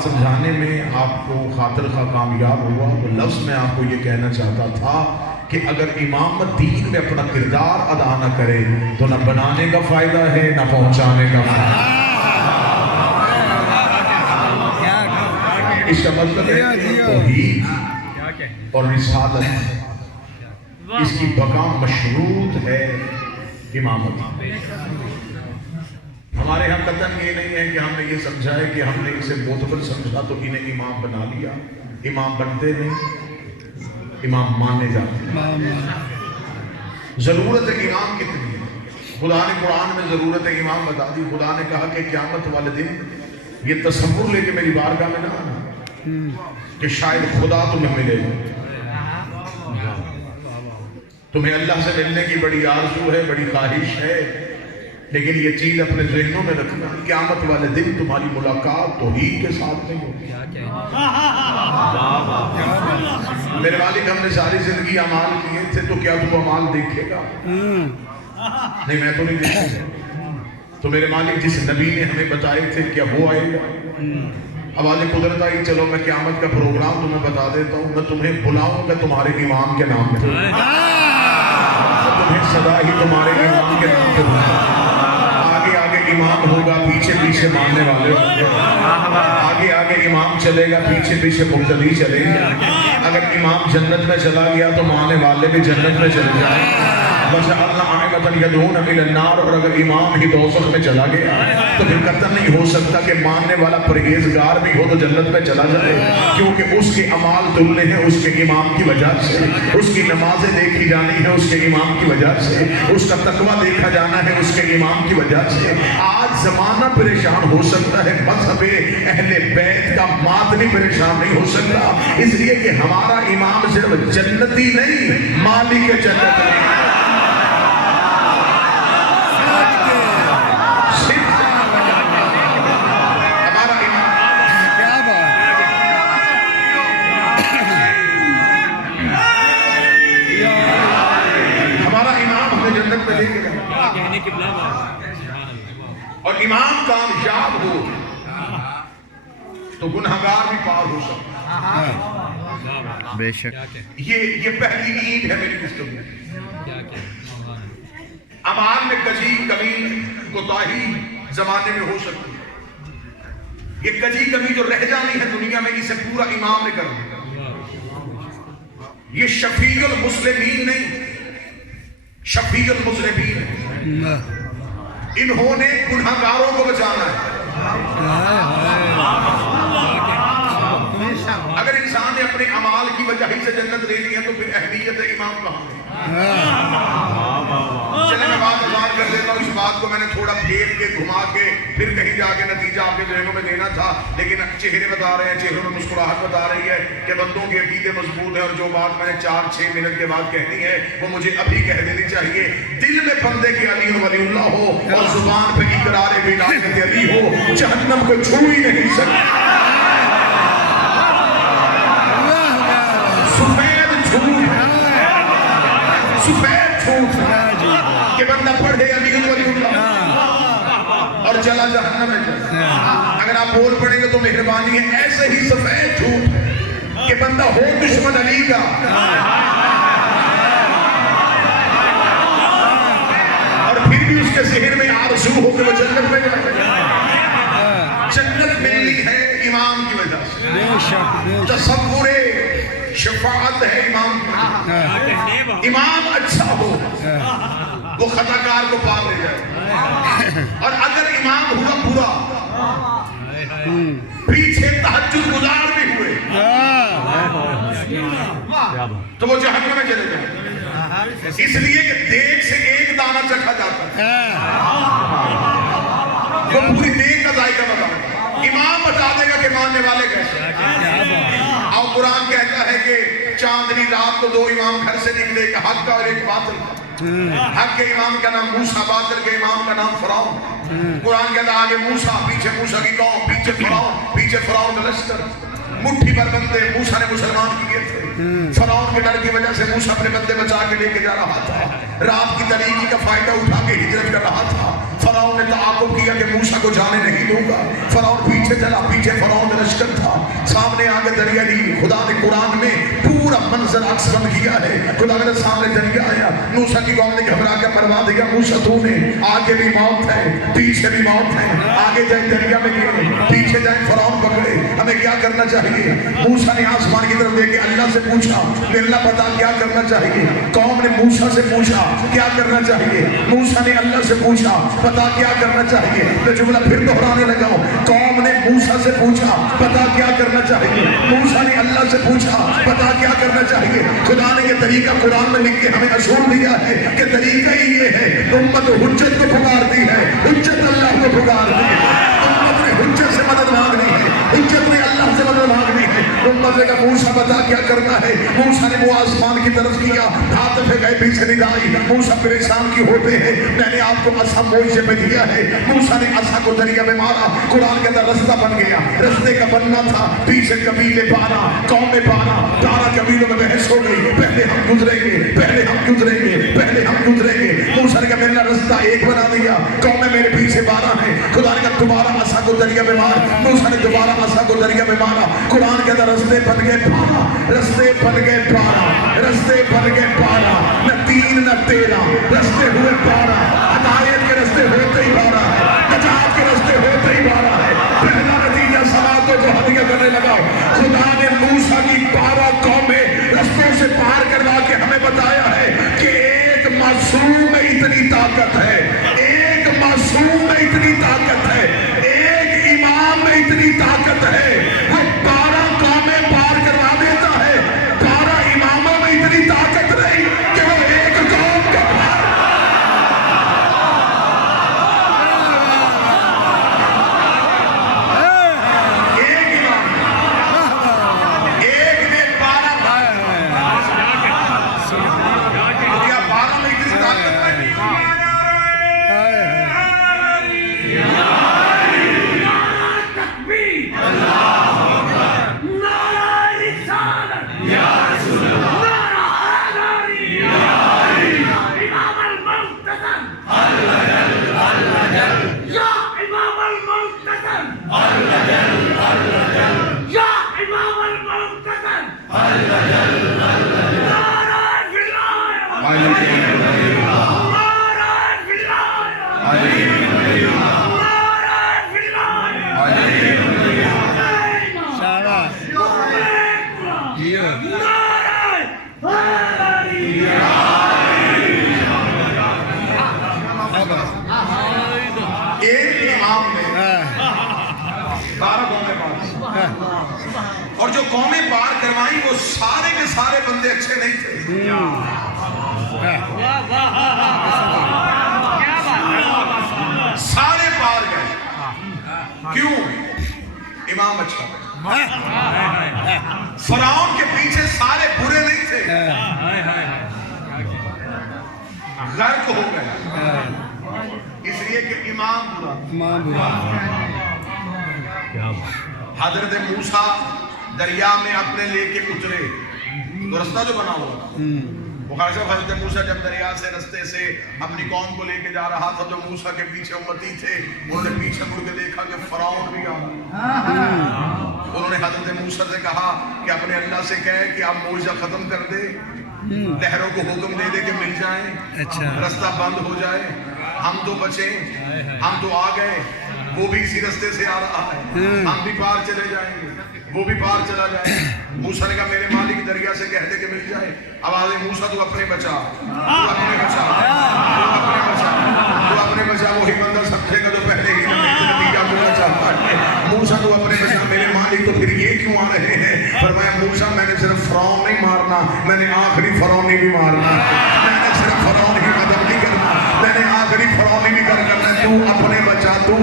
بات سمجھانے میں آپ کو خاطر خواہ کامیاب ہوا، وہ لفظ میں آپ کو یہ کہنا چاہتا تھا کہ اگر امام دین میں اپنا کردار ادا نہ کرے تو نہ بنانے کا فائدہ ہے نہ پہنچانے کا فائدہ۔ اس کا مطلب ہے توحید اور رسالت اس کی بقا مشروط ہے امامت۔ ہمارے ہاں قطعاً یہ نہیں ہے کہ ہم نے یہ سمجھا ہے کہ ہم نے اسے معتبر سمجھا تو انہیں امام بنا لیا۔ امام بنتے نہیں، امام مانے جاتے ہیں۔ ضرورت امام کتنی ہے؟ خدا نے قرآن میں ضرورت امام بتا دی۔ خدا نے کہا کہ قیامت والے دن یہ تصور لے کے میری بارگاہ میں نہ آنا کہ شاید خدا تمہیں ملے گا۔ تمہیں اللہ سے ملنے کی بڑی آرزو ہے، بڑی خواہش ہے، لیکن یہ چیز اپنے ذہنوں میں رکھنا، قیامت والے دن تمہاری ملاقات توحید کے ساتھ نہیں ہوگی۔ میرے والد ہم نے ساری زندگی اعمال کیے تھے، تو کیا تو اعمال دیکھے گا؟ نہیں، میں تو نہیں دیکھے گا۔ تو میرے مالک جس نبی نے ہمیں بتائے تھے کیا وہ آئے گا؟ حوالے قدرت آئی، چلو میں قیامت کا پروگرام تمہیں بتا دیتا ہوں۔ میں تمہیں بلاؤں گا تمہارے امام کے نام پہ، تمہیں صدا ہی تمہارے امام کے نام پہ بلاؤں گا۔ آگے آگے امام ہوگا، پیچھے پیچھے ماننے والے ہوں گے۔ آگے آگے امام چلے گا، پیچھے پیچھے مقتدی چلے گا۔ اگر امام جنت میں چلا گیا تو ماننے والے بھی جنت میں چلے جائیں۔ اور اگر امام ہی دوزخ میں چلا گیا تو پھر قطعاً نہیں ہو سکتا کہ ماننے والا پرہیزگار بھی ہو تو جنت میں چلا جائے، کیونکہ اس کے اعمال دلے ہیں اس کے امام کی وجہ سے، اس کی نمازیں دیکھی جانی ہے اس کے امام کی وجہ سے، اس کا تقویٰ دیکھا جانا ہے اس کے امام کی وجہ سے۔ آج زمانہ پریشان ہو سکتا ہے، مذہب اہل بیت کا ماتمی پریشان نہیں ہو سکتا، اس لیے کہ ہمارا امام صرف جنتی نہیں، مالک جنت نہیں۔ اور امام کامیاب ہو تو گنہگار بھی پار ہو سکتا ہے۔ بے شک یہ پہلی عید ہے میری گفتگو۔ اعمال میں کجی کمی کوتاہی زمانے میں ہو سکتی ہے، یہ کجی کمی جو رہ جانی ہے دنیا میں اسے پورا امام نے کر دیا۔ یہ شفیع المسلمین نہیں، شفیع المذنبین ہے۔ انہوں نے گنہگاروں کو بچانا ہے۔ اگر انسان نے اپنے اعمال کی وجہ ہی سے جنت لے لی ہے تو پھر اہمیت امام کہاں ہے؟ چلے میں بات آسان کر دیتا ہوں، اس بات کو میں نے تھوڑا پھیر کے گھما کے پھر کہیں جا کے نتیجہ آپ کے ذہنوں میں دینا تھا، لیکن چہرے بتا رہے ہیں، چہروں میں مسکراہٹ بتا رہی ہے کہ بندوں کے عقیدے مضبوط ہیں، اور جو بات میں نے 4-6 منٹ کے بعد کہنی ہے وہ مجھے ابھی کہہ دینی چاہیے۔ دل میں بندے کے علی ولی اللہ ہو اور زبان پہ اقرار ولایت علی ہو، جہنم کو چھو ہی نہیں سکتا۔ سفید جھوٹ کہ بندہ پڑھے علی ولی اللہ اور چلا جہنم میں چلا۔ اگر آپ بول پڑیں گے تو مہربانی ہے، ایسے ہی سفید جھوٹ ہے کہ بندہ ہو دشمن علی کا اور پھر بھی اس کے ذہن میں آرزو ہو کہ وہ جنت میں جائے۔ جنت ملنی ہے امام کی وجہ سے، تصور شفاعت ہے امام کی۔ امام اچھا ہو وہ خطاکار کو پار لے جائے، اور اگر امام ہوا برا پیچھے تہجد گزار بھی ہوئے تو وہ جہنم میں چلے جائیں، اس لیے کہ دیگ سے ایک دانہ چکھا جاتا ہے، وہ پوری دیگ کا ذائقہ بتا دے گا۔ امام بتا دے گا کہ ماننے والے کیسے۔ اور قرآن کہتا ہے کہ چاندنی رات کو 2 امام گھر سے نکلے، ایک حق کا اور ایک باطل کا۔ حق کے امام کا نام موسیٰ، باطل کے امام کا نام فرعون۔ قرآن کہتا ہے آگے موسیٰ، پیچھے موسیٰ کی قوم، پیچھے فرعون، پیچھے فرعون کا لشکر۔ مٹھی پر بندے موسیٰ نے مسلمان کیے تھے، فرعون کے ڈر کی وجہ سے موسیٰ اپنے بندے بچا کے لے کے جا رہا تھا۔ رات کی تاریکی کا فائدہ اٹھا کے ہجرت کر رہا تھا. فرعون نے تعاقب کیا کہ موسیٰ کو جانے نہیں دوں گا. فرعون پیچھے چلا, پیچھے فرعون کا لشکر تھا, سامنے آگے دریا نیل. خدا نے قرآن میں پورا منظر عکس بند کیا ہے. خدا کے سامنے دریا آیا, موسیٰ کی قوم نے گھبرا کے مروا دیا. موسیٰ تو نے آگے بھی موت ہے, پیچھے بھی موت ہے, آگے جائیں دریا میں گرے, پیچھے جائیں فرعون پکڑے, ہمیں کیا کرنا چاہیے؟ موسیٰ نے آسمان کی طرف دیکھ کے اللہ سے پوچھا, اللہ بتا کیا کرنا چاہیے. قوم نے موسیٰ سے پوچھا کیا کرنا چاہیے. موسیٰ نے اللہ سے پوچھا پتا کیا کرنا چاہیے. میں جملہ پھر دہرانے لگا ہوں. قوم نے موسیٰ سے پوچھا پتا کیا کرنا چاہیے. موسیٰ نے اللہ سے پوچھا پتا کیا کرنا چاہیے. خدا نے یہ طریقہ قرآن میں لکھ کے ہمیں اصول دیا ہے کہ طریقہ ہی یہ ہے. امت حجت کو پکارتی ہے, حجت اللہ کو پکارتی ہے. امت نے حجت سے مدد مانگنی ہے, حجت نے اللہ سے مدد مانگنی ہے. امت نے کہا موسیٰ بتا کیا کرنا ہے. موسیٰ نے وہ آسمان کی طرف کیا, ہاتھ پہ گئے پیچھے نہیں آئی. موسیٰ پریشان کی ہوتے ہیں, میں نے آپ کو عصا موجے میں دیا ہے. موسیٰ نے عصا کو دریا میں مارا, قرآن کے اندر رستہ بن گیا. رستے کا بننا تھا, پیچھے قبیلے 12, قومیں 12 قبیلوں میں بحث ہو گئی. پہلے ہم گزریں گے, پہلے ہم گزریں گے, پہلے ہم گزریں گے. موسیٰ نے کہا میرا رستہ ایک بنا دیا, قومیں میرے پیچھے 12 ہیں. خدا نے کہا دوبارہ عصا کو دریا میں مار. موسیٰ نے دوبارہ عصا کو دریا میں مارا. قرآن کے اندر رستے بن گئے 12, رستے بن گئے 12, رستے بن گئے 12, نہ 3 نہ 13, رستے ہوئے 12. ہدایت کے رستے ہوتے ہی 12 ہے, نجات کے رستے ہوتے ہی 12 ہے. پہلا نتیجہ سماعتوں کو ہدیہ کرنے لگا. خدا نے موسیٰ کی 12 قومیں رستوں سے پار کروا کے ہمیں بتایا ہے کہ ایک معصوم میں اتنی طاقت ہے, ایک معصوم میں اتنی طاقت ہے, ایک امام میں اتنی طاقت ہے. وہ 12 قومیں پار کروا دیتا ہے. 12 اماموں میں اتنی طاقت نہیں کہ وہ ایک قوم کو پار. ایک امام, ایک نے 12 کیا 12 میں اتنی طاقت نہیں. اور جو قومیں پار کروائیں وہ سارے کے سارے بندے اچھے نہیں تھے. سارے پار گئے. کیوں؟ امام اچھا. فرعون کے پیچھے سارے برے نہیں تھے, غرق ہو گئے اس لیے کہ امام برا. حضرت موسیٰ دریا میں اپنے لے کے اترے تو رستہ جو بنا ہوا بخاری صاحب, حضرت موسیٰ جب دریا سے رستے سے اپنی قوم کو لے کے جا رہا تھا تو موسیٰ کے پیچھے امتی تھے, انہوں نے پیچھے مڑ کے دیکھا کہ فرعون بھی آ رہا. انہوں نے حضرت موسیٰ سے کہا کہ اپنے اللہ سے کہے کہ آپ معجزہ ختم کر دے, لہروں کو حکم دے دے کہ مل جائیں, رستہ بند ہو جائے, ہم تو بچیں, ہم تو آ گئے, وہ بھی اسی رستے سے آ رہا ہے, ہم بھی پار چلے جائیں گے, وہ بھی پار چلا جائے. موسیٰ نے کہا میرے مالک دریا سے کہہ دے کہ مل جائے. آواز موسیٰ تو اپنے بچا, تو اپنے بچا, تو اپنے بچا, تو اپنے بچا. وہی بندہ سمجھے گا جو پہلے ہی نتیجہ پورا چاہتا ہے. موسیٰ تو اپنے بچا, میرے مالک تو پھر یہ کیوں آ رہے ہیں؟ فرمایا موسیٰ میں نے صرف فرعون نہیں مارنا, میں نے آخری فرعونی بھی مارنا. میں نے صرف فرعون ہی مدد نہیں کرنا, میں نے آخری فرعونی بھی کرنا. تو اپنے بچا, تو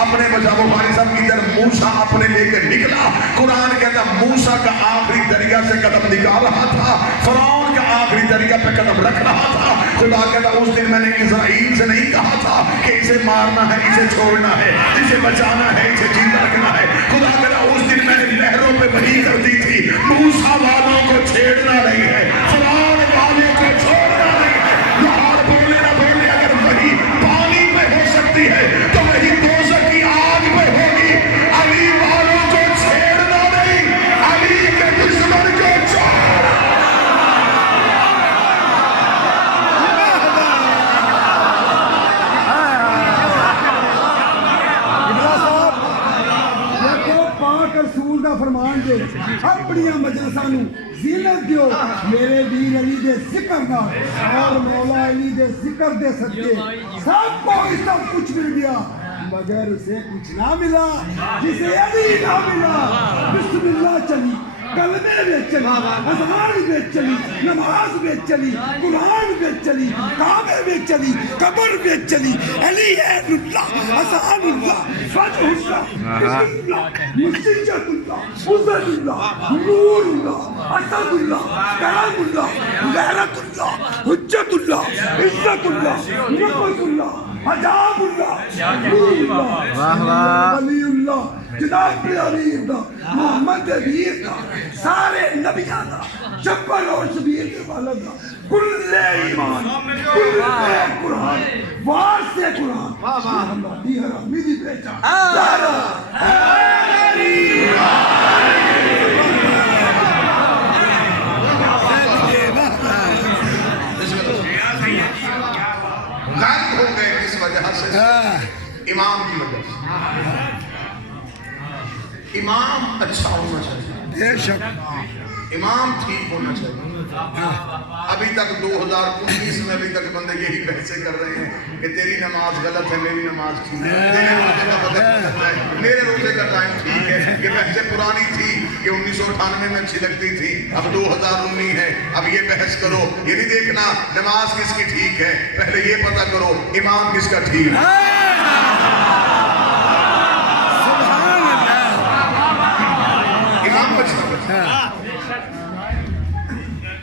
اپنے بچا. وہ بخاری صاحب کی طرف موسیٰ اپنے لے کے نکلا. قرآن کہتا موسیٰ کا آخری دریا سے قدم نکال رہا تھا, فرعون کا آخری دریا پہ قدم رکھ رہا تھا. خدا کہتا اس دن میں نے اسرائیل سے نہیں کہا تھا کہ اسے مارنا ہے, اسے چھوڑنا ہے, اسے بچانا ہے, اسے زندہ رکھنا ہے. خدا کہتا اس دن میں نے لہروں پہ وحی کر دی تھی, موسیٰ والوں کو چھیڑنا نہیں ہے, فرعون والوں کو چھوڑنا نہیں ہے. لاہور پاک رسول دا فرمان دے اپنی مجلساں نو زینت دیو میرے ویر علی دے ذکر دا اور مولا علی دے ذکر دے صدقے سب کو سب کچھ مل گیا مگر اسے کچھ نہ ملا جسے علی نہ ملا بسم اللہ چلی کلمے میں چلی اذان میں چلی نماز میں چلی قرآن میں چلی کعبے میں چلی قبر میں چلی علی اللہ حسان اللہ فتح اللہ بسم اللہ مسجد اللہ عزت اللہ نور اللہ اسد اللہ کرم اللہ غیرت اللہ حجت اللہ عزت اللہ نفس اللہ عجاب اللہ ولی اللہ جناب علی اللہ محمد ویر کا سارے نبیاں کا جبل اور شبیر کے والد کا کل ایمان کل قرآن وارث قرآن دی حرامی دی بیٹا غائب ہو گئے کس وجہ سے امام کی وجہ سے امام اچھا ہونا چاہیے بے شک امام ٹھیک ہونا چاہیے ابھی تک 2019 میں ابھی تک بندے یہی بحثیں کر رہے ہیں کہ تیری نماز غلط ہے میری نماز ٹھیک ہے تیرے روزے کا بدل غلط ہے میرے روزے کا ٹائم ٹھیک ہے یہ بحثیں پرانی تھی کہ 1998 میں اچھی لگتی تھی اب 2019 ہے اب یہ بحث کرو یہ نہیں دیکھنا نماز کس کی ٹھیک ہے پہلے یہ پتہ کرو امام کس کا ٹھیک ہے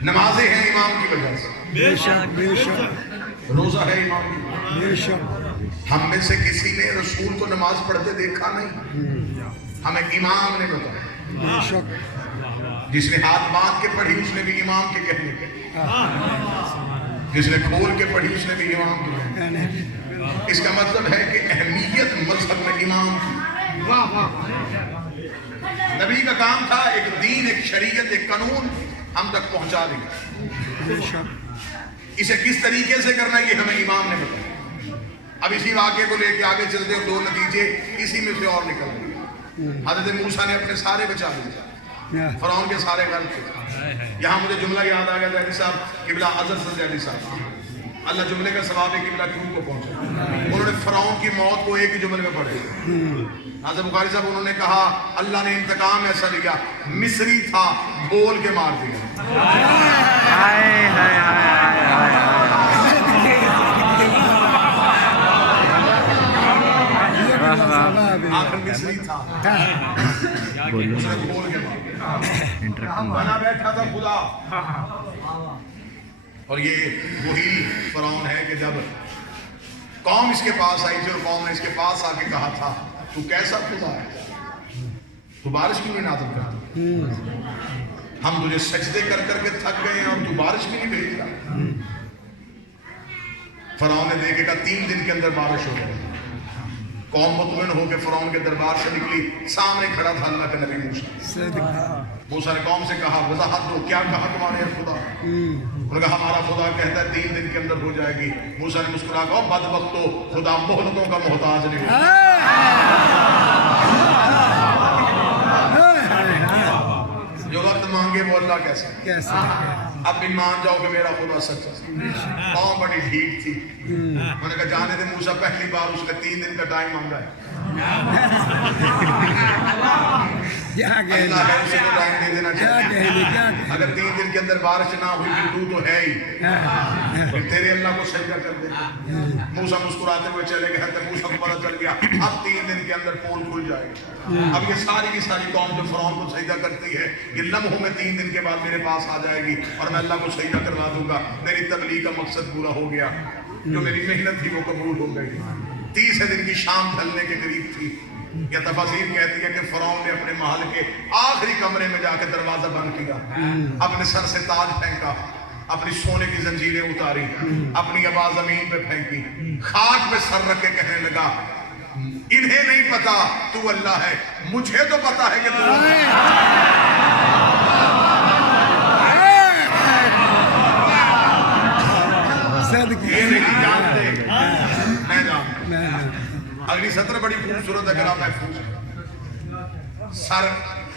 نمازیں ہیں امام کی وجہ سے بے شک بے شک روزہ ہے امام کی بے شک ہم میں سے کسی نے رسول کو نماز پڑھتے دیکھا نہیں ہمیں امام نے بتایا بے شک جس نے ہاتھ باندھ کے پڑھی اس نے بھی امام کے کہنے کے جس نے کھول کے پڑھی اس نے بھی امام کے کہنے اس کا مطلب ہے کہ اہمیت مذہب میں امام کی نبی کا کام تھا ایک دین ایک شریعت ایک قانون ہم تک پہنچا دیں اسے کس طریقے سے کرنا یہ ہمیں امام نے بتایا اب اسی واقعے کو لے کے آگے چلتے اور 2 نتیجے اسی میں سے اور نکل گئے حضرت موسیٰ نے اپنے سارے بچا لیا فرعون کے سارے غلط تھے یہاں مجھے جملہ یاد آ گیا زیدی صاحب قبلہ حضرت زیدی صاحب اللہ جملے کا ثواب ہے قبلہ کیوں کو پہنچا انہوں نے فرعون کی موت کو ایک ہی جملے میں پڑھے حضرت بخاری صاحب انہوں نے کہا اللہ نے انتقام ایسا لیا مصری تھا بول کے مار دیا آخر مصری تھا اس نے بول کے مار بنا بیٹھا تھا خدا اور یہ وہی فرعون ہے کہ جب قوم اس کے پاس آئی تھی اور قوم نے اس کے پاس آ کے کہا تھا تو کیسا خدا ہے تو بارش کیوں نہیں نازل کرتا ہم تجھے سجدے کر کر کے تھک گئے ہیں اور تو بارش بھی نہیں بھیج رہا فرعون نے دیکھے کہ 3 دن کے اندر بارش ہو گئی قوم مطمئن ہو کے فرعون کے دربار سے نکلی سامنے کھڑا تھا اللہ کے نبی موسیٰ موسیٰ نے قوم سے کہا وضاحت دو کیا کہا تمہارے خدا انہوں نے کہا ہمارا خدا کہتا ہے 3 دن کے اندر ہو جائے گی موسیٰ نے مسکرا کہا بدبختو خدا مہلتوں کا محتاج نہیں جو وقت مانگے وہ اللہ کیسا اب بھی مان جاؤ کہ میرا خدا سچا قوم بڑی ڈھیٹ تھی انہوں نے کہا جانے دے موسیٰ پہلی بار اس نے 3 دن کا ٹائم مانگا ہے اللہ ہے اسے کو ٹائم دے دینا چاہیے اگر 3 دن کے اندر بارش نہ ہوئی کہ تو ہے ہی پھر تیرے اللہ کو سجدہ کر دے موسیٰ مسکراتے ہوئے چلے گئے حتیٰ موسیٰ کو پتہ چل گیا اب 3 دن کے اندر پول کھل جائے گا اب یہ ساری کی ساری قوم جو فرعون کو سجدہ کرتی ہے یہ لمحوں میں 3 دن کے بعد میرے پاس آ جائے گی اور میں اللہ کو سجدہ کروا دوں گا میری تبلیغ کا مقصد پورا ہو گیا جو میری محنت تھی وہ قبول ہو گئی 30 دن کی شام ڈھلنے کے قریب تھی یہ تفاسیر کہتی ہے کہ فرعون نے اپنے محل کے آخری کمرے میں جا کے دروازہ بند کیا اپنے سر سے تاج پھینکا اپنی سونے کی زنجیریں اتاری اپنی آواز زمین پہ پھینکی خاک پہ سر رکھ کے کہنے لگا انہیں نہیں پتا تو اللہ ہے مجھے تو پتا ہے کہ تو اللہ ہے یہ نہیں جانتے میں جانتا اگلی سطر بڑی خوبصورت ہے اگر آپ محفوظ ہیں سر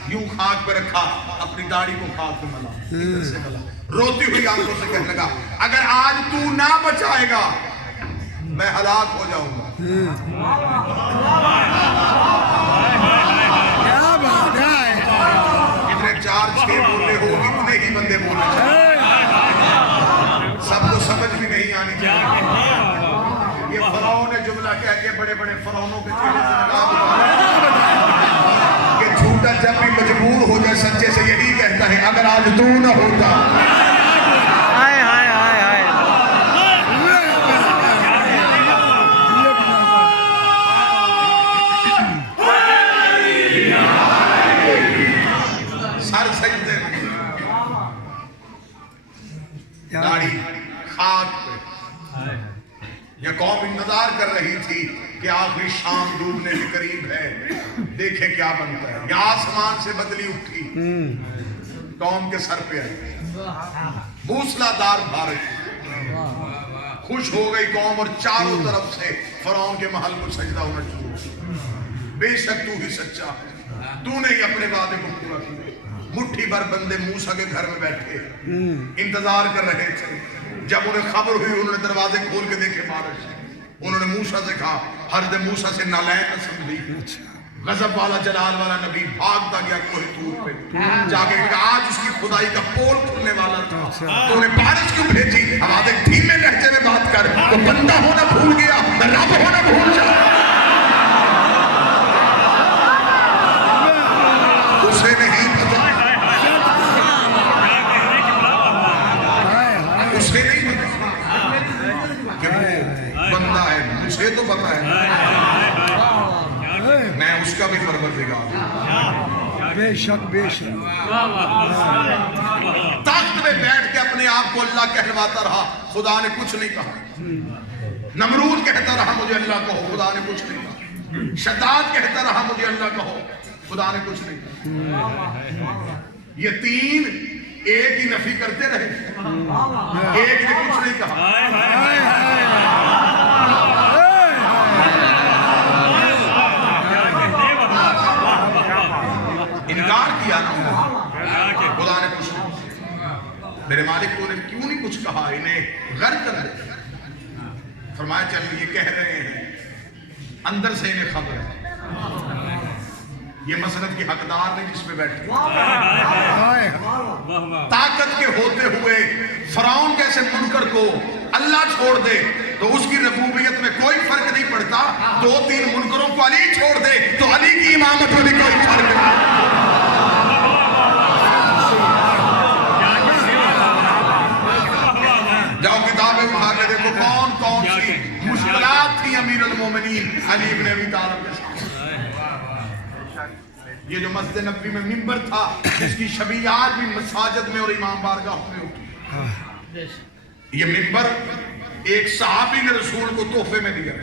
یوں خاک پہ رکھا, اپنی داڑھی کو خاک پہ ملا, ادھر سے ملا, روتی ہوئی آنکھوں سے کہنے لگا اگر آج تو نہ بچائے گا میں ہلاک ہو جاؤں گا. اتنے 4-6 بولے ہو, اتنے ہی بندے بولے چاہیے, سب کو سمجھ بھی نہیں آنی چاہیے. یہ فرعون نے جملہ کہہ کے بڑے بڑے فرعونوں کے چہرے سے نقاب اتارا کہ جھوٹا جب بھی مجبور ہو جائے سچے سے یہی کہتا ہے اگر آج تو نہ ہوتا. سر سجدے میں, داڑھی خاک پہ. یہ قوم انتظار کر رہی تھی کہ آخری شام ڈوبنے کے قریب ہے, دیکھیں کیا بنتا ہے. یہ آسمان سے بدلی اٹھی, قوم کے سر پہ آئی, موسلا دار بارش, خوش ہو گئی قوم اور چاروں طرف سے فرعون کے محل کو سجدہ ہونا شروع. بے شک تو ہی سچا, تو نے ہی اپنے وعدے کو پورا کیا. مٹھی بھر بندے موسیٰ کے گھر میں بیٹھے انتظار کر رہے تھے. جب انہیں خبر ہوئی انہوں نے دروازے کھول کے دیکھے بارش. انہوں نے موسیٰ سے کہا حضرت موسیٰ سے نالین نہ سمجھی. غضب والا جلال والا نبی بھاگتا گیا کوہ طور پہ, جا کے آج اس کی خدائی کا پول کھلنے والا تھا. تو انہیں بارش کیوں بھیجی؟ اب آدھے دھیمے لہجے میں بات کر, تو بندہ ہونا بھول گیا میں رب ہونا بھول جا. اسے نہیں پتا, اسے نہیں پتا کہ وہ بندہ ہے, مجھے تو پتا ہے میں اس کا بھی پروردگار ہوں. بے شک بے شک. تخت میں بیٹھ کے اپنے آپ کو اللہ کہلواتا رہا, خدا نے کچھ نہیں کہا. نمرود کہتا رہا مجھے اللہ کہو, خدا نے کچھ نہیں کہا. شداد کہتا رہا مجھے اللہ کہو, خدا نے کچھ نہیں کہا. یہ تین ایک ہی نفی کرتے رہے, ایک نے کچھ نہیں کہا. انکار کیا نا, خدا نے کچھ نہیں. میرے مالک تو نے کیوں نہیں کچھ کہا, انہیں غرق کر دے. فرمایا چل یہ کہہ رہے ہیں اندر سے انہیں خبر ہے یہ مسند کی حقدار نہیں جس میں بیٹھے. طاقت کے ہوتے ہوئے فرعون کیسے منکر کو اللہ چھوڑ دے تو اس کی ربوبیت میں کوئی فرق نہیں پڑتا. 2-3 منکروں کو علی چھوڑ دے تو علی کی امامت میں بھی کوئی فرق نہیں. جاؤ کتابیں اٹھا کے دیکھو کون کون سی مشکلات تھی امیر المومنین علی ابن ابی طالب کے ساتھ. یہ جو مسجد نبوی میں منبر تھا جس کی شبیہ آج بھی مساجد میں اور امام بارگاہ میں ہوتی, یہ منبر ایک صحابی نے رسول کو تحفے میں دیا.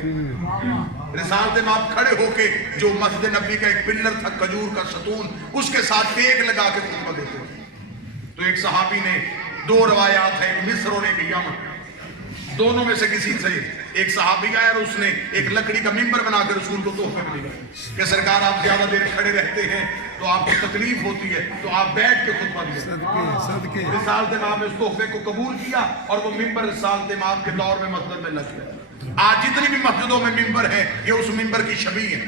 رسالت مآب کھڑے ہو کے جو مسجد نبوی کا ایک پلر تھا کھجور کا ستون, اس کے ساتھ ٹیک لگا کے خطبہ دیتے تھے. تو ایک صحابی نے 2 روایات ہیں, ایک مصر اور ایک یمن, دونوں میں سے کسی سے ایک صحابی آیا اور اس نے ایک لکڑی کا منبر بنا کے رسول کو تحفے میں دیا کہ سرکار آپ زیادہ دیر کھڑے رہتے ہیں تو آپ کو تکلیف ہوتی ہے تو آپ بیٹھ کے خطبہ دیں. رسالت مآب نے اس تحفے کو قبول کیا اور وہ منبر رسالت مآب کے دور میں مسجد میں لگ گیا. آج جتنی بھی مسجدوں میں منبر ہے یہ اس منبر کی شبیہ ہے.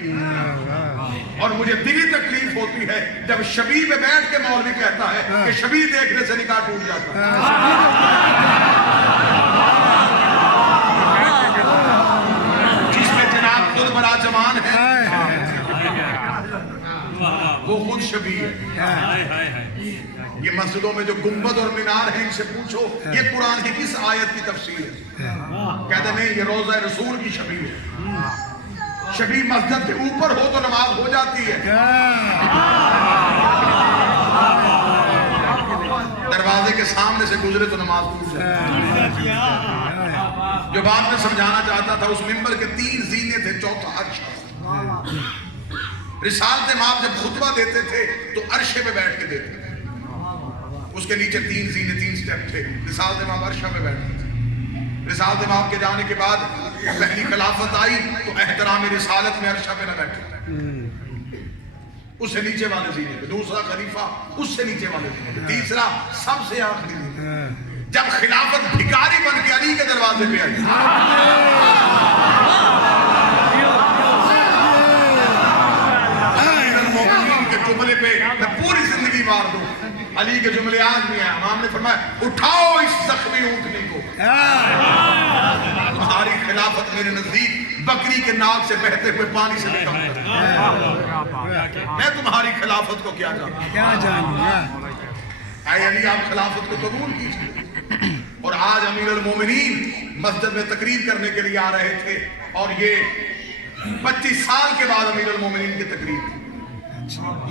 اور مجھے دلی تکلیف ہوتی ہے جب شبیہ پہ بیٹھ کے مولوی کہتا ہے کہ شبیہ دیکھنے سے نکاح ٹوٹ جاتا ہے. جس میں جناب خود بڑا جوان ہے وہ خود شبیہ ہے. یہ مسجدوں میں جو گنبد اور مینار ہیں ان سے پوچھو یہ قرآن کی کس آیت کی تفسیر ہے, کہتے ہیں یہ روضہ رسول کی شبیہ ہے. شبیہ مسجد کے اوپر ہو تو نماز ہو جاتی ہے, دروازے کے سامنے سے گزرے تو نماز ٹوٹ جاتی ہے. جو بات میں سمجھانا چاہتا تھا, اس منبر کے 3 زینے تھے, چوتھا عرش. رسالت مآب جب خطبہ دیتے تھے تو عرشے پہ بیٹھ کے دیتے تھے, اس کے نیچے 3 زینے 3 سٹیپ تھے. رسالت مآب عرشہ پہ بیٹھتے تھے. رسالت مآب کے جانے کے بعد پہلی خلافت آئی تو احترام رسالت میں عرشہ پہ نہ بیٹھے. اس سے نیچے والے زینے پہ، دوسرا خلیفہ اس سے نیچے والے زینے پہ، تیسرا سب سے آخری زینے پہ۔ جب خلافت بھکاری بن کے علی کے دروازے پہ آئی، امیر المومنین کے جملے پہ میں پوری زندگی وار دوں، علی کے جملے آج بھی ہیں۔ امام نے فرمایا اٹھاؤ اس زخمی اونٹنی کو، تمہاری خلافت میرے نزدیک بکری کے ناک سے بہتے ہوئے پانی سے بھی کم ہے، میں تمہاری خلافت کو کیا جانوں گا۔ اے علی آپ خلافت کو قبول کیجئے۔ اور آج امیر المومنین مسجد میں تقریر کرنے کے لیے آ رہے تھے، اور یہ 25 سال کے بعد امیر المومنین کی تقریر تھی،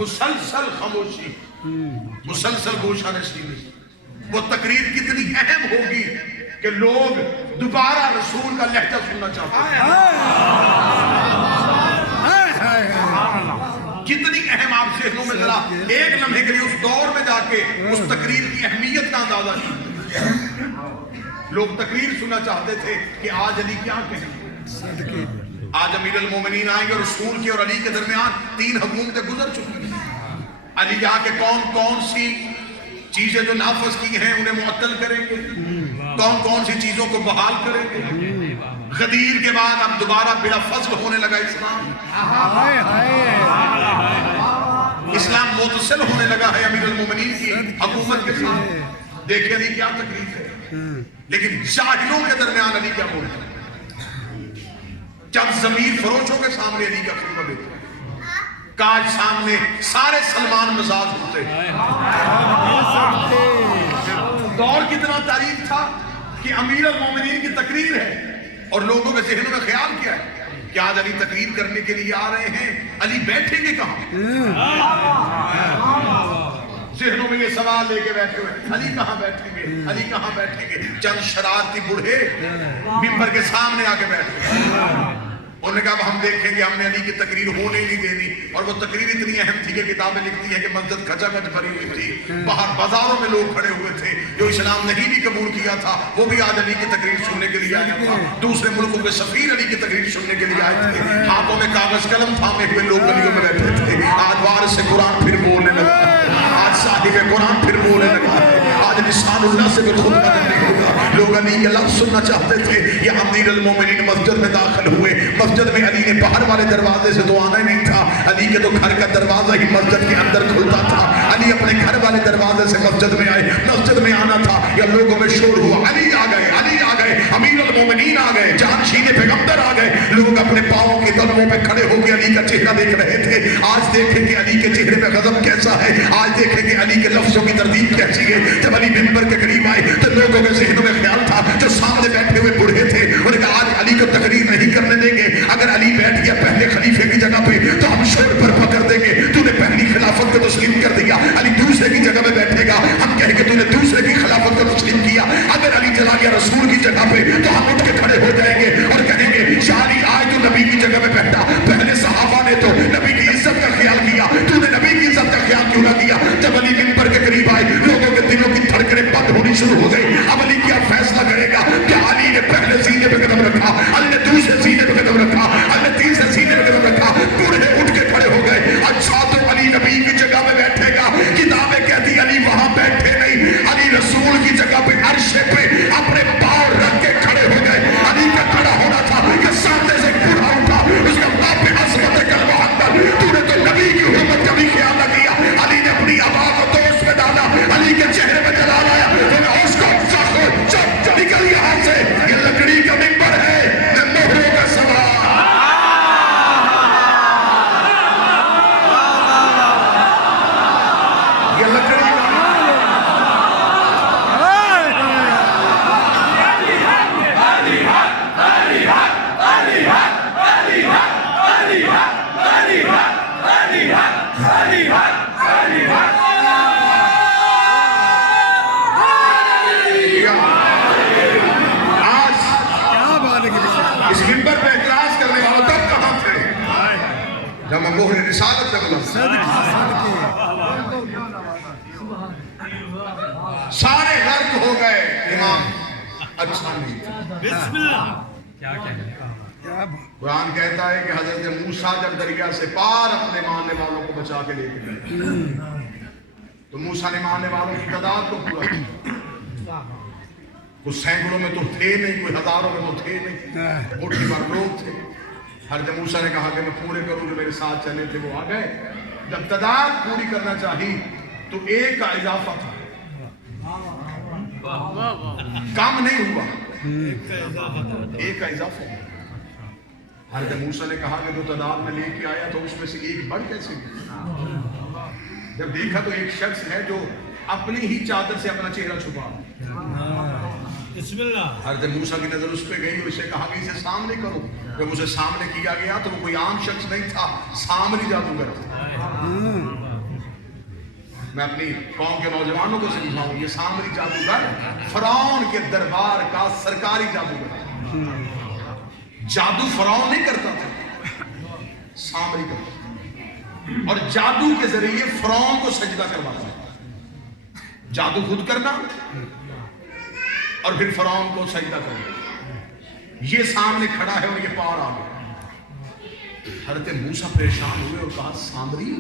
مسلسل خاموشی، مسلسل گوشہ نشینی۔ وہ تقریر کتنی اہم ہوگی کہ لوگ دوبارہ رسول کا لہجہ سننا چاہتے ہیں، کتنی اہم۔ آپ ذہنوں میں ذرا ایک لمحے کے لیے اس دور میں جا کے اس تقریر کی اہمیت کا اندازہ کیجیے۔ لوگ تقریر سننا چاہتے تھے کہ آج علی کیا کہیں۔ آج امیر المومنین آئیں گے، رسول کے اور علی کے درمیان 3 حکومتیں گزر چکی ہیں۔ علی جا کے کون کون سی چیزیں جو نافذ کی ہیں انہیں معطل کریں گے، کون کون سی چیزوں کو بحال کریں گے۔ غدیر کے بعد اب دوبارہ بلا فضل ہونے لگا اسلام، اسلام متصل ہونے لگا ہے امیر المومنین کی حکومت کے ساتھ۔ دیکھیں علی کیا تقریر ہے، لیکن جاہلوں کے درمیان علی کیا بولتے ہیں۔ جب ضمیر فروشوں کے سامنے علی کا خطبہ دیتے ہیں، کاج سامنے سارے سلمان مزاج ہوتے ہیں۔ دور کتنا تعریف تھا کہ امیر المومنین کی تقریر ہے، اور لوگوں کے ذہنوں میں خیال کیا ہے کہ آج علی تقریر کرنے کے لیے آ رہے ہیں، علی بیٹھیں گے کہاں؟ ذہنوں میں یہ سوال لے کے بیٹھے ہوئے، علی کہاں بیٹھیں گے، علی کہاں بیٹھیں گے۔ چند شرارتی بوڑھے منبر کے سامنے آ کے بیٹھ گئے، انہوں نے کہا اب ہم دیکھیں گے، ہم نے علی کی تقریر ہونے نہیں دینی۔ اور وہ تقریر اتنی اہم تھی کہ کتابیں لکھتی ہیں کہ مسجد کھچا کھچ بھری ہوئی تھی، باہر بازاروں میں لوگ کھڑے ہوئے تھے، جو اسلام نہیں بھی قبول کیا تھا وہ بھی آج علی کی تقریر سننے کے لیے آیا تھا۔ دوسرے ملکوں کے سفیر علی کی تقریر سننے کے لیے آئے تھے، ہاتھوں میں کاغذ قلم تھامے ہوئے لوگ گلیوں میں بیٹھے تھے۔ آج وارث سے قرآن پھر بولنے لگا، آج صاحب قرآن پھر بولنے لگا، آج لسان اللہ سے بھی خود بدل نہیں ہوگا۔ لوگ علی کے لفظ سننا چاہتے تھے۔ یہ امیر المومنین مسجد میں داخل ہوئے، مسجد میں علی نے باہر والے دروازے سے تو آنا ہی نہیں تھا، علی کے تو گھر کا دروازہ ہی مسجد کے اندر کھلتا تھا۔ علی اپنے گھر والے دروازے سے مسجد میں آئے، مسجد میں آنا تھا یا لوگوں میں شور ہوا، علی آ گئے، علی آ گئے، امیر المومنین آ گئے، جانشین پیغمبر آ گئے۔ لوگ اپنے پاؤں کے تلووں پہ کھڑے ہو کے علی کا چہرہ دیکھ رہے تھے۔ آج دیکھیں کہ علی کے چہرے پہ غضب کیسا ہے، آج دیکھیں کہ علی کے لفظوں کی ترتیب کیسی ہے۔ جب علی منبر کے قریب آئے تو لوگوں کے ذہنوں میں خیال تھا، جو سامنے بیٹھے ہوئے بوڑھے تھے انہوں نے کہا آج علی کو تقریر نہیں کرنے دیں گے، اگر علی بیٹھ گیا پہلے خلیفے کی جگہ پہ تو ہم شور پر پکڑ دیں گے، تو نے پہلی خلافت کو تسلیم کر دیا، علی دوسرے کی جگہ میں بیٹھے گا، ہم کہیں کہ تو نے دوسرے کی خلافت کو تسلیم کیا، اگر علی چلا گیا رسول کی جگہ پہ تو ہم اٹھ کے کھڑے ہو جائیں گے اور کہیں گے یا علی آج تو نبی کی جگہ میں بیٹھا، پہلے صحابہ نے تو نبی کی عزت کا خیال کیا، تو نے نبی کی عزت کا خیال کیوں نہ کیا۔ جب علی منبر کے قریب آئے لوگوں کے دلوں کی دھڑکنیں بند ہونی شروع ہو گئی۔ اب علی کیا فیصلہ کرے گا کہ علی نے پہلے سینے پہ قدم رکھا، علی نے دوسرے سینے پہ قدم رکھا، علی نے تیسرے سینے پہ قدم رکھا، بوڑھے اٹھ کے کھڑے ہو گئے۔ اچھا تو علی نبی کی جگہ میں بیٹھے گا، کتابیں کہتی علی وہاں بیٹھے نہیں، علی رسول کی جگہ پہ عرش پہ اپنے پاؤں رکھ کے کھڑے ہو گئے۔ علی کا کھڑا ہونا تھا کہ سامنے سے بوڑھا اٹھا، اس کا باپ عظمت کل محمد، تو نے تو نبی کی حکومت کبھی خیال نہ کیا۔ علی نے اپنی آواز کو دوست میں ڈالا، علی کے چہرے میں جلال آیا، تو نے اس کو چپ نکل یہاں سے، یہ لکڑی کا منبر ہے، یہ مہروں کا سوار۔ یہ لکڑی کا اس منبر پہ اعتراض کرنے والوں تب کہاں تھے جب میں مہر رسالت لگا، سارے غرق ہو گئے، امام اچھا نہیں تھا۔ بسم اللہ کیا کہنے قرآن کہتا ہے کہ حضرت موسیٰ جب دریا سے پار اپنے ماننے والوں کو بچا کے لے کے گئے تو موسیٰ نے ماننے والوں کی تعداد کو پورا کیا. کچھ سینکڑوں میں تو تھے نہیں, کوئی ہزاروں میں تو تھے نہیں, موٹی بار لوگ تھے. حضرت موسیٰ نے کہا کہ میں پورے کروں, جو میرے ساتھ چلے تھے وہ آ گئے. جب تعداد پوری کرنا چاہی تو ایک کا اضافہ تھا, کم نہیں ہوا, ایک کا اضافہ ہوا. حضرت موسیٰ نے کہا کہ جو تعداد میں لے کے آیا تو اس میں سے ایک بڑھ کیسے گیا. جب دیکھا تو ایک شخص ہے جو اپنی ہی چادر سے اپنا چہرہ چھپا. حضرت موسیٰ کی نظر اس پہ گئی اور اسے کہا کہ اسے سامنے کرو. جب اسے سامنے کیا گیا تو وہ کوئی عام شخص نہیں تھا, سامری جادوگر تھا. میں اپنی قوم کے نوجوانوں کو سمجھاؤں, یہ سامری جادوگر فرعون کے دربار کا سرکاری جادوگر تھا. جادو فرعون نہیں کرتا تھا, سامری کرتا تھا, اور جادو کے ذریعے فرعون کو سجدہ کرواتا. جادو خود کرنا اور پھر فرعون کو سجدہ کرنا. یہ سامنے کھڑا ہے اور یہ پار آ گیا. حضرت موسیٰ پریشان ہوئے اور کہا سامری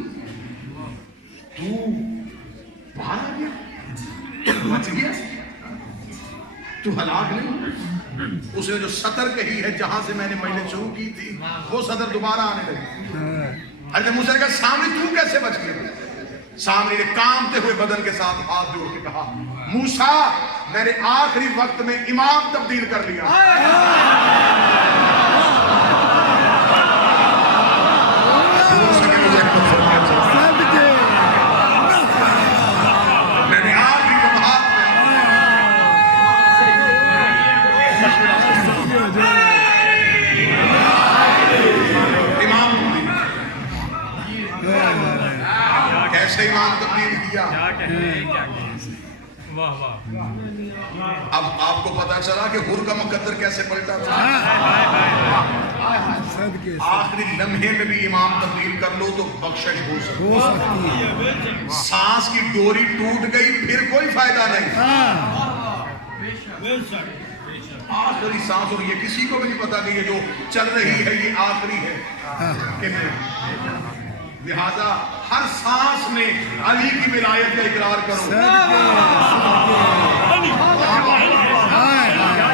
تو باہر آ گیا, بچ گیا, تو ہلاک نہیں. اس نے جو سطر کہی ہے جہاں سے میں نے مجلس شروع کی تھی وہ سطر دوبارہ آنے لگی. حضرت موسیٰ نے کہا سامری تو کیسے بچ گیا. سامری نے کامتے ہوئے بدن کے ساتھ ہاتھ جوڑ کے کہا موسیٰ میں نے آخری وقت میں امام تبدیل کر لیا. کیسے امام تبدیل کیا. اب آپ کو پتا چلا کہ حر کا مقدر کیسے پلٹا تھا. آخری لمحے میں بھی امام تبدیل کر لو تو بخشش ہو سکتی ہے. سانس کی ڈوری ٹوٹ گئی پھر کوئی فائدہ نہیں. آخری سانس, اور یہ کسی کو بھی نہیں پتا کہ یہ جو چل رہی ہے یہ آخری ہے. لہذا ہر سانس میں علی کی ولایت کا اقرار کرو.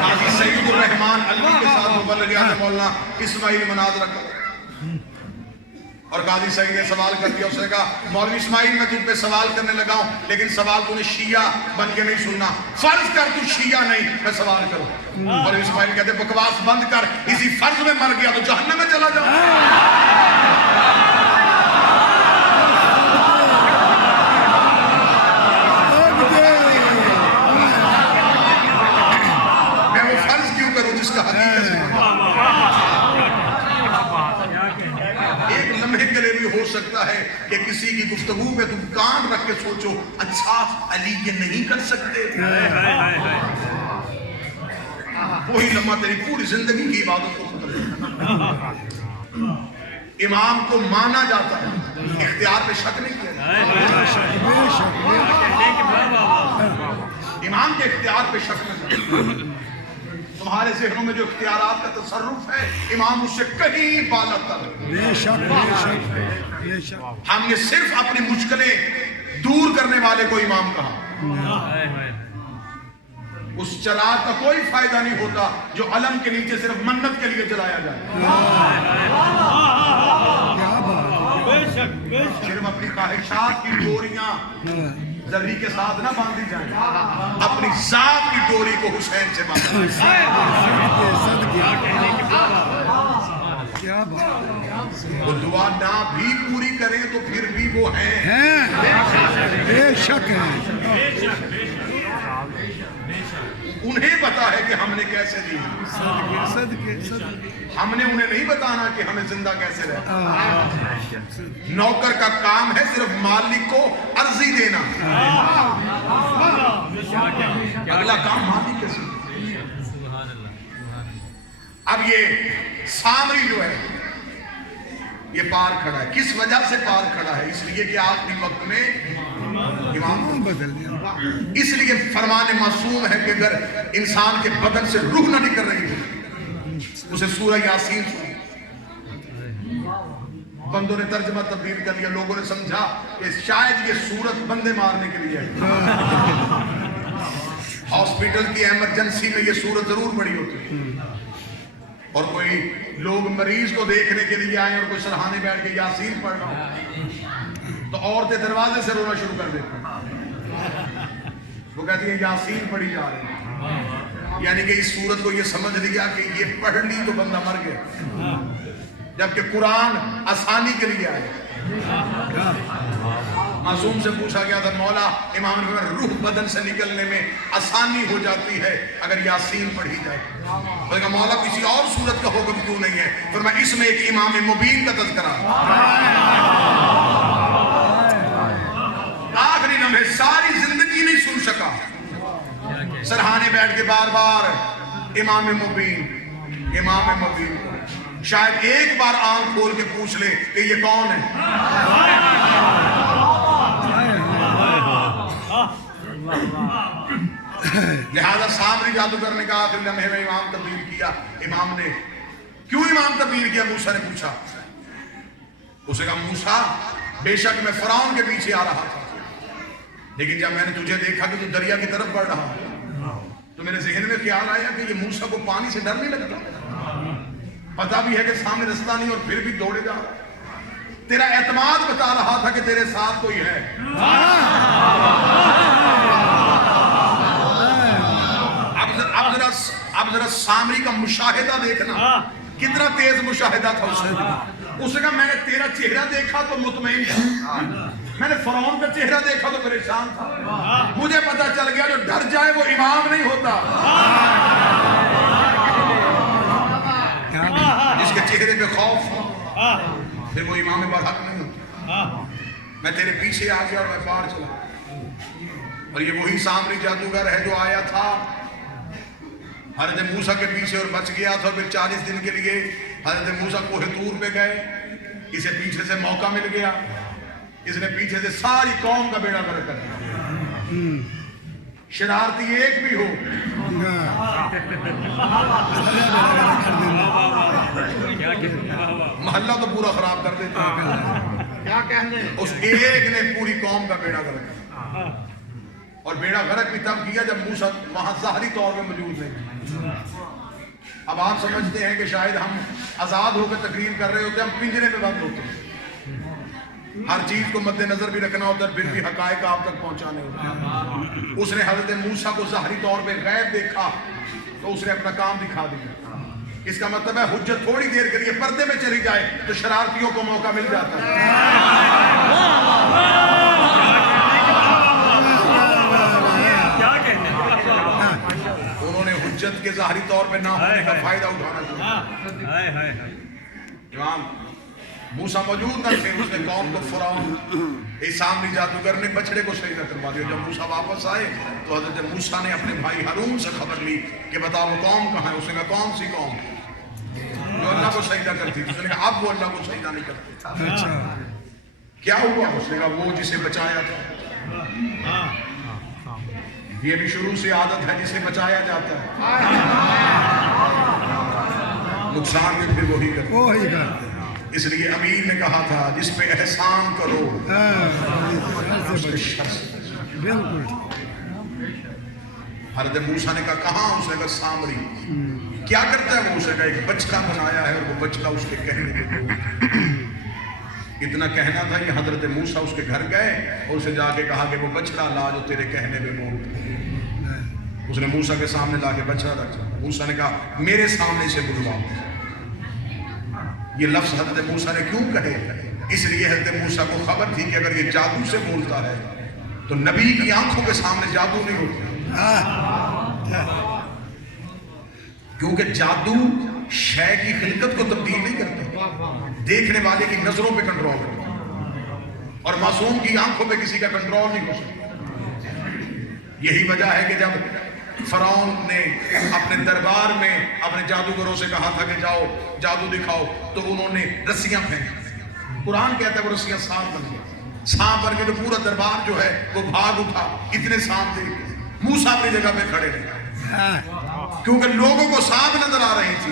قاضی سعید الرحمان علی کے ساتھ مبلغ اعظم مولانا اسماعیل مناظرہ کرو, اور قاضی سعید نے سوال کر دیا. اس نے کہا مولوی اسماعیل میں تجھ پہ سوال کرنے لگا ہوں, لیکن سوال تو نے شیعہ بن کے نہیں سننا. فرض کر تو شیعہ نہیں, میں سوال کروں. مولوی اسماعیل کہتے بکواس بند کر, اسی فرض میں مر گیا تو جہنم میں چلا جاؤ. ایک لمحے کے لیے بھی ہو سکتا ہے کہ کسی کی گفتگو پہ تم کان رکھ کے سوچو اچھا علی یہ نہیں کر سکتے. وہی لمحہ تیری پوری زندگی کی عبادت کو ختم. امام کو مانا جاتا ہے, اختیار پہ شک نہیں کیا. امام کے اختیار پہ شک نہیں. تمہارے ذہنوں میں جو اختیارات کا تصرف ہے امام اس سے کہیں بالا تر. بے شک. ہم نے صرف اپنی مشکلیں دور کرنے والے کو امام کہا. اس چراغ کا کوئی فائدہ نہیں ہوتا جو علم کے نیچے صرف منت کے لیے جلایا جائے. صرف اپنی خواہشات کی ڈوریاں زری کے ساتھ نہ باندھی جائیں, اپنی ذات کی ڈوری کو حسین سے باندھیں. وہ دعا نہ بھی پوری کریں تو پھر بھی وہ ہیں. بے شک ہے. انہیں پتا ہے کہ ہم نے کیسے دی. ہم نے انہیں نہیں بتانا کہ ہمیں زندہ کیسے رہنا. نوکر کا کام ہے صرف مالک کو عرضی دینا. اگلا کام مالک کے ساتھ. اب یہ سامری جو ہے یہ پار کھڑا ہے. کس وجہ سے پار کھڑا ہے؟ اس لیے کہ آخری وقت میں امام بدل گیا. اس لیے فرمان معصوم ہے کہ اگر انسان کے بدن سے روح نہ نکل رہی ہو اسے سورہ یاسین سنی. بندوں نے ترجمہ تبدیل کر لیا, لوگوں نے سمجھا کہ شاید یہ سورت بندے مارنے کے لیے ہے. ہاسپٹل کی ایمرجنسی میں یہ سورت ضرور پڑی ہوتی ہے. اور کوئی لوگ مریض کو دیکھنے کے لیے آئے اور کوئی سرحانے بیٹھ کے یاسین پڑھ رہا ہو تو عورتیں دروازے سے رونا شروع کر دیتی ہیں. وہ کہتی ہیں یاسین پڑھی جا رہی ہے, یعنی کہ اس سورت کو یہ سمجھ لیا کہ یہ پڑھ لی تو بندہ مر گیا, جبکہ قرآن آسانی کے لیے آئے. معصوم سے پوچھا گیا تھا, مولا امام نے روح بدن سے نکلنے میں آسانی ہو جاتی ہے اگر یاسین پڑھی جائے. کہا مولا کسی اور سورت کا حکم کیوں نہیں ہے؟ فرمایا اس میں ایک امام مبین کا تذکرہ. آخری لمحے ساری زندگی نہیں سن سکا, سرحانے بیٹھ کے بار بار امام مبین امام مبین. شاید ایک بار آنکھ کھول کے پوچھ لے کہ یہ کون ہے. لہذا سامری جادوگر نے کہا آخری لمحے میں امام تبدیل کیا. امام نے کیوں امام تبدیل کیا؟ موسیٰ نے پوچھا. اسے کہا موسیٰ بے شک میں فرعون کے پیچھے آ رہا تھا, لیکن جب میں نے تجھے دیکھا کہ تو دریا کی طرف بڑھ رہا تو میرے ذہن میں خیال آیا کہ یہ موسیٰ کو پانی سے ڈر نہیں لگتا, پتا بھی ہے کہ سامنے رستہ نہیں اور پھر بھی دوڑے جا رہا. تیرا اعتماد بتا رہا تھا کہ تیرے ساتھ کوئی ہے. اب ذرا سامری کا مشاہدہ دیکھنا, کتنا تیز مشاہدہ تھا اس نے کہا میں نے تیرا چہرہ دیکھا تو مطمئن تھا, میں نے فرعون کا چہرہ دیکھا تو پریشان تھا. مجھے پتا چل گیا جو ڈر جائے وہ امام نہیں ہوتا, جس کے چہرے پہ خوف ہو پھر وہ امام برحق نہیں ہوتا. میں تیرے پیچھے آ گیا اور میں باہر چلا, اور یہ وہی سامری جادوگر ہے جو آیا تھا حضرت موسیٰ کے پیچھے اور بچ گیا تھا. پھر 40 دن کے لیے حضرت موسیٰ کوہ طور پہ گئے, اسے پیچھے سے موقع مل گیا, اس نے پیچھے سے ساری قوم کا بیڑا غرق کر دیا. شرارتی ایک بھی ہو محلہ تو پورا خراب کر دیتا ہے. کیا کہنے, اس ایک نے پوری قوم کا بیڑا غرق کیا. اور بیڑا غرق بھی تب کیا جب موسیٰ وہاں ظاہری طور پہ موجود نہیں. اب آپ سمجھتے ہیں کہ شاید ہم آزاد ہو کے تقریر کر رہے ہوتے, ہم پنجرے میں بند ہوتے ہیں. ہر چیز کو مد نظر بھی رکھنا ہوتا ہے, پھر بھی حقائق آپ تک پہنچانے ہوتے ہیں. اس نے حضرت موسیٰ کو ظاہری طور پہ غیب دیکھا تو اس نے اپنا کام دکھا دیا. اس کا مطلب ہے حجت تھوڑی دیر کے لیے پردے میں چلی جائے تو شرارتیوں کو موقع مل جاتا ہے. انہوں نے حجت کے ظاہری طور پہ نہ ہونے کا فائدہ اٹھانا چاہیے. امام موسیٰ موجود نہ تھے, اس نے قوم کو فرعون اس سامری جادوگر نے بچڑے کو سجدہ کروا دیا. جب موسیٰ واپس آئے تو حضرت موسیٰ نے اپنے بھائی ہارون سے خبر لی کہ بتا وہ قوم کہاں ہے. اس نے کہا کون سی قوم جو اللہ کو سجدہ کرتی تھی؟ اس نے کہا اب وہ اللہ کو سجدہ نہیں کرتے. کیا ہوا؟ اس نے کہا وہ جسے بچایا تھا. یہ بھی شروع سے عادت ہے, جسے بچایا جاتا ہے نقصان میں پھر وہی کرتے. اس لیے امیر نے کہا تھا جس پہ احسان کرو اس پہ شر. بالکل. حضرت موسیٰ نے کہا کہاں؟ اس نے کہا سامری. کیا کرتا ہے وہ؟ اس نے کہا ایک بچڑا بنایا ہے اور وہ بچڑا اس کے کہنے پہ. اتنا کہنا تھا کہ حضرت موسیٰ اس کے گھر گئے اور اسے جا کے کہا کہ وہ بچڑا لا جو تیرے کہنے پہ بولتا. اس نے موسیٰ کے سامنے لا کے بچڑا رکھا. موسیٰ نے کہا میرے سامنے سے بلواؤ. یہ لفظ حضرت موسیٰ نے کیوں کہے؟ اس لیے حضرت موسیٰ کو خبر تھی کہ اگر یہ جادو سے بولتا ہے تو نبی کی آنکھوں کے سامنے جادو نہیں ہوتا, کیونکہ جادو شے کی خلقت کو تبدیل نہیں کرتا, دیکھنے والے کی نظروں پہ کنٹرول کرتا, اور معصوم کی آنکھوں پہ کسی کا کنٹرول نہیں ہو سکتا. یہی وجہ ہے کہ جب فرعون نے اپنے دربار میں اپنے جادوگروں سے کہا تھا کہ جاؤ جادو دکھاؤ تو انہوں نے رسیاں پھینکی. قرآن کہتا ہے وہ رسیاں سانپ بن گئی. سانپ بن کے جو پورا دربار جو ہے وہ بھاگ اٹھا. اتنے سانپ تھے. موسیٰ اپنی جگہ پہ کھڑے رہے کیونکہ لوگوں کو سانپ نظر آ رہی تھی.